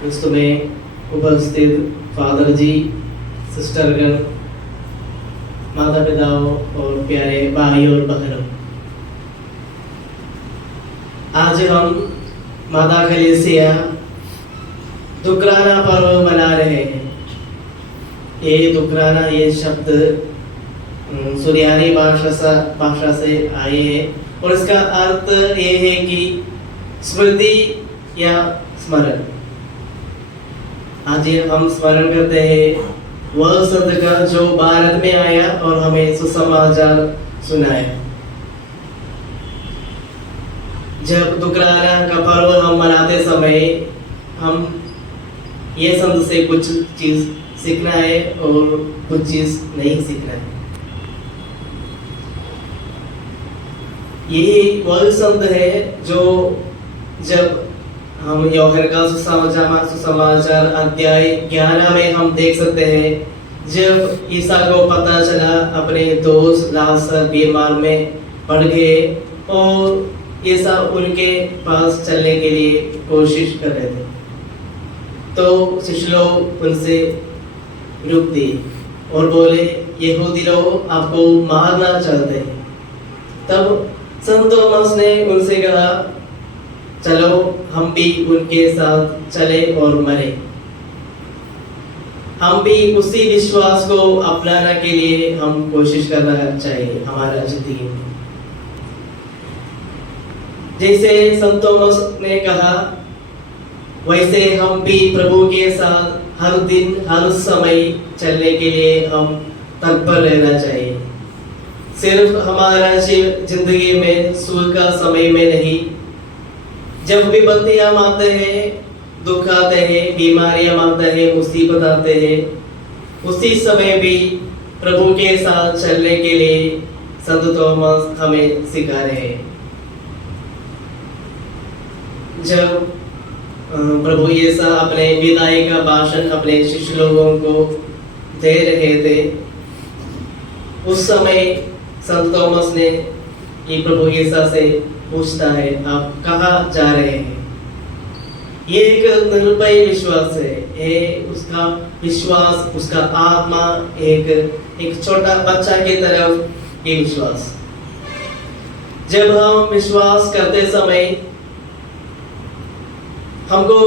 क्रिस्तु में उपस्थित फादर जी, सिस्टरगण, माता पिताओं और प्यारे भाई और बहनों, आज हम माता कलीसिया दुकराना पर्व मना रहे हैं। ये दुकराना ये शब्द सुरियानी भाषा से आए हैं और इसका अर्थ ये है कि स्मृति या स्मरण। आज हम स्मरण करते हैं वह संत का जो भारत में आया और हमें सुसमाचार सुनाया। जब दुकराना का पर्व हम मनाते समय हम ये संत से कुछ चीज सीखना है और कुछ चीज नहीं सीखना है। यही वह संत है जो जब हम यूहन्ना का सुसमाचार अध्याय 11 में हम देख सकते हैं, जब ईसा को पता चला अपने दोस्त लाजर बीमार में पड़ गए और ईसा उनके पास चलने के लिए कोशिश कर रहे थे, तो शिष्य लोग उनसे रुक दिए और बोले, यहूदी लोग आपको मारना चाहते हैं। तब संत थॉमस ने उनसे कहा, चलो हम भी उनके साथ चले और मरे। हम भी उसी विश्वास को अपनाने के लिए हम कोशिश करना चाहिए हमारा जिंदगी में। जैसे संत थॉमस ने कहा, वैसे हम भी प्रभु के साथ हर दिन हर समय चलने के लिए हम तत्पर रहना चाहिए। सिर्फ हमारा जिंदगी में सुख का समय में नहीं, जब विपत्तियां आते हैं, दुख आते हैं, बीमारियां आते हैं, मुसीबत आते हैं, उसी समय भी प्रभु के साथ चलने के लिए संत थॉमस हमें सिखा रहे हैं। जब प्रभु यीशु अपने विदाई का भाषण अपने शिष्य लोगों को दे रहे थे, उस समय संत थॉमस ने ये प्रभु यीशु से पूछता है, आप कहाँ जा रहे हैं? ये एक निर्भय विश्वास है। ये उसका विश्वास, उसका आत्मा एक छोटा बच्चा की तरफ ये विश्वास। जब हम विश्वास करते समय हमको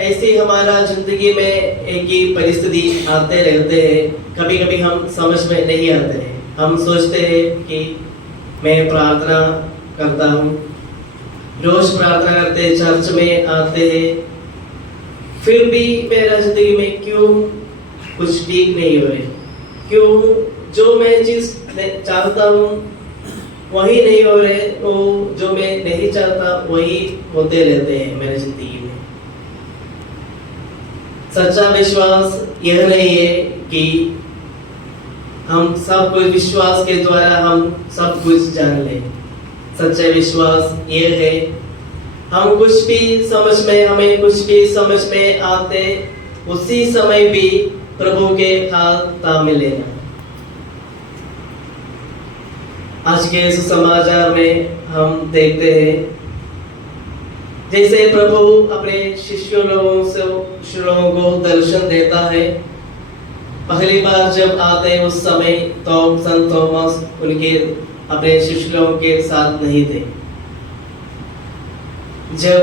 ऐसी हमारा जिंदगी में एक ही परिस्थिति आते रहते हैं, कभी कभी हम समझ में नहीं आते हैं। हम सोचते हैं कि मैं प्रार्थना करता हूँ, रोज प्रार्थना करते, चर्च में आते हैं, फिर भी मेरा जिंदगी में क्यों कुछ ठीक नहीं हो रहे? क्यों जो मैं चीज चाहता हूँ वही नहीं हो रहे, वो जो मैं नहीं चाहता वही होते रहते हैं मेरी जिंदगी में। सच्चा विश्वास यह नहीं है कि हम सब कुछ विश्वास के द्वारा हम सब कुछ जान लें। सच्चा विश्वास ये है, हमें कुछ भी समझ में आते, उसी समय भी प्रभु के हाथ थामे लेना। आज के सुसमाचार में हम देखते हैं, जैसे प्रभु अपने शिष्यों लोगों को दर्शन देता है। पहली बार जब आते हैं उस समय तो संत थॉमस उनके अपने शिष्यों के साथ नहीं थे। जब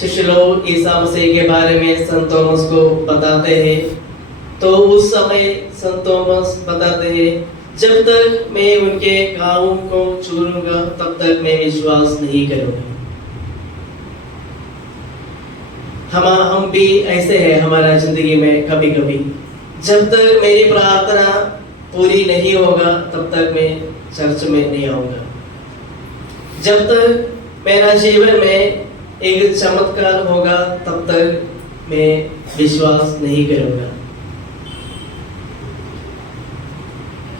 शिष्य लोग ईसा मसीह के बारे में संत थॉमस को बताते हैं, तो उस समय संत थॉमस बताते हैं, जब तक मैं उनके पाँव को छूऊंगा तब तक मैं विश्वास नहीं करूंगा। हम भी ऐसे हैं हमारा जिंदगी में। कभी कभी जब तक मेरी प्रार्थना पूरी नहीं होगा तब तक मैं चर्च में नहीं आऊंगा। जब तक मेरा जीवन में एक चमत्कार होगा तब तक मैं विश्वास नहीं करूंगा।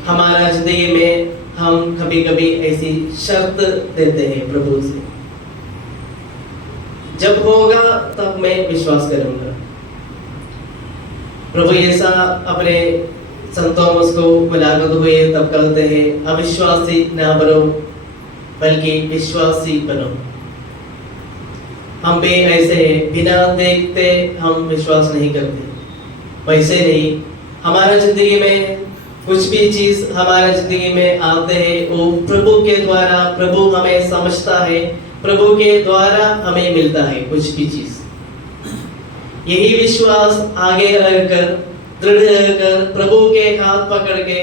हमारा जिंदगी में हम कभी कभी ऐसी शर्त देते हैं प्रभु से, जब होगा तब मैं विश्वास करूंगा। प्रभु यीशु अपने संत थॉमस को मुलाकात हुए तब कहते हैं, अविश्वासी ना बनो बल्कि विश्वासी बनो। हम भी ऐसे हैं, बिना देखते हम विश्वास नहीं करते। वैसे नहीं, हमारा जिंदगी में कुछ भी चीज हमारे जिंदगी में आते हैं वो प्रभु के द्वारा, प्रभु हमें समझता है, प्रभु के द्वारा हमें मिलता है कुछ भी चीज। यही विश्वास आगे रहकर, दृढ़ रहकर प्रभु के हाथ पकड़ के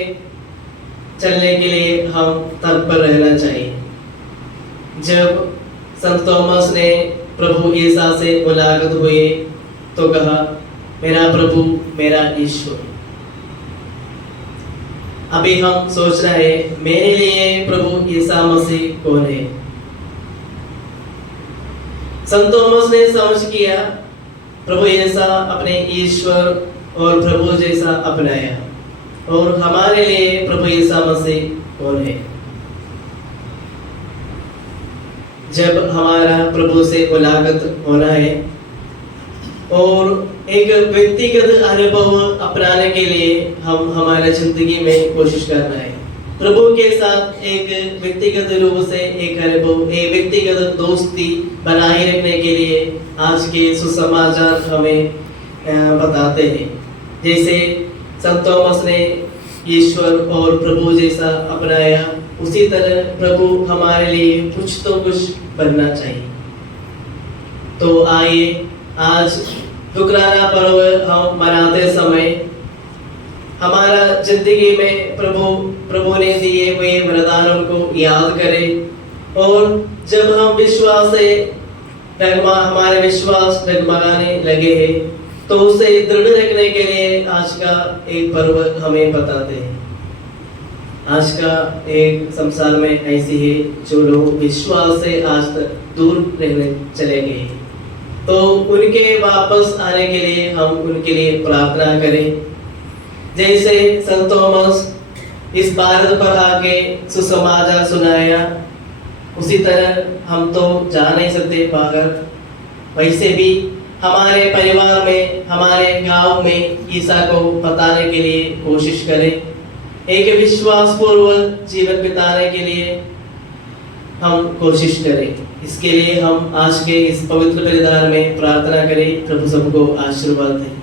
चलने के लिए हम तत्पर रहना चाहिए। जब संत थॉमस ने प्रभु ईसा से मुलाकात हुए तो कहा, मेरा प्रभु मेरा ईश्वर। अभी हम सोच रहे हैं मेरे लिए प्रभु ईसा मसीह कौन है। संत थॉमस ने समझ किया प्रभु ईसा अपने ईश्वर और प्रभु जैसा अपनाया, और हमारे लिए प्रभु ईसा मसीह कौन है। जब हमारा प्रभु से मुलाकात होना है और एक व्यक्तिगत अनुभव अपनाने के लिए हम हमारे जिंदगी में कोशिश करना है। प्रभु के साथ एक व्यक्तिगत रूप से एक अनुभव, एक व्यक्तिगत दोस्ती बनाए रखने के लिए आज के सुसमाचार हमें बताते हैं। जैसे संत थॉमस ने ईश्वर और प्रभु जैसा अपनाया, उसी तरह प्रभु हमारे लिए कुछ तो कुछ बनना चाहिए। तो आइए आज शुक्राना पर्व हम मनाते समय हमारा जिंदगी में प्रभु ने दिए हुए वरदानों को याद करें, और जब हम विश्वास से हमारे विश्वास डगमगाने लगे हैं तो उसे दृढ़ रखने के लिए आज का एक पर्व हमें बताते हैं। आज का एक संसार में ऐसी है जो लोग विश्वास से आज तक दूर रहने चले गए, तो उनके वापस आने के लिए हम उनके लिए प्रार्थना करें। जैसे संत थॉमस इस भारत पर आके सुसमाचार सुनाया, उसी तरह हम तो जा नहीं सकते बाहर, वैसे भी हमारे परिवार में, हमारे गांव में ईसा को बताने के लिए कोशिश करें। एक विश्वास पूर्वक जीवन बिताने के लिए हम कोशिश करें। इसके लिए हम आज के इस पवित्र बलिदान में प्रार्थना करें। प्रभु सबको आशीर्वाद दें।